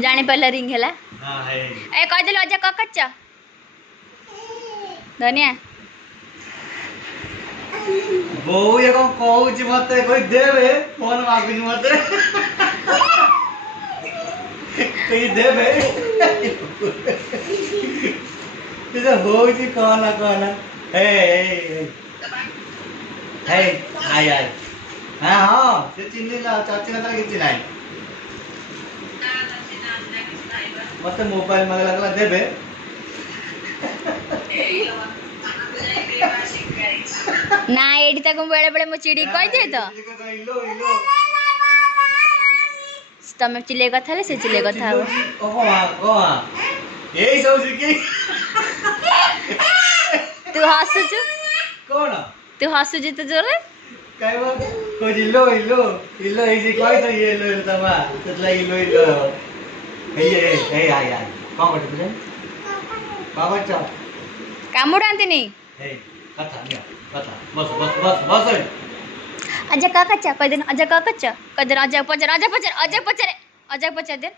जानी पहला रिंग हैला हां है ए कह देलो अजा ककच्च धनिया बहु ये को कहू छी मते कोई देबे फोन मागु छी मते कोई देबे ये हो छी कहला ए हे आय आय हां हां से चिन्ह ला चाची ना के चिन्हाई मते मोबाइल मागे लागला देबे ना एडी तक बेले बेले मो चिड़ी कह दे तो तमे चिले कथा ले से चिले कथा हो ओ यही सब सिकी तू हसु छु कोन तू हसु जे तो जोरे काय बो को इलो ए जी कोइ त ये लो तमा ततला इलो ए आय कौन बटे तुझे बाबा चा कामुडांती नहीं ए कथा निया कथा बस अजा का कच्चा कह दिन अजा का कच्चा कह दिन अजा पचर दे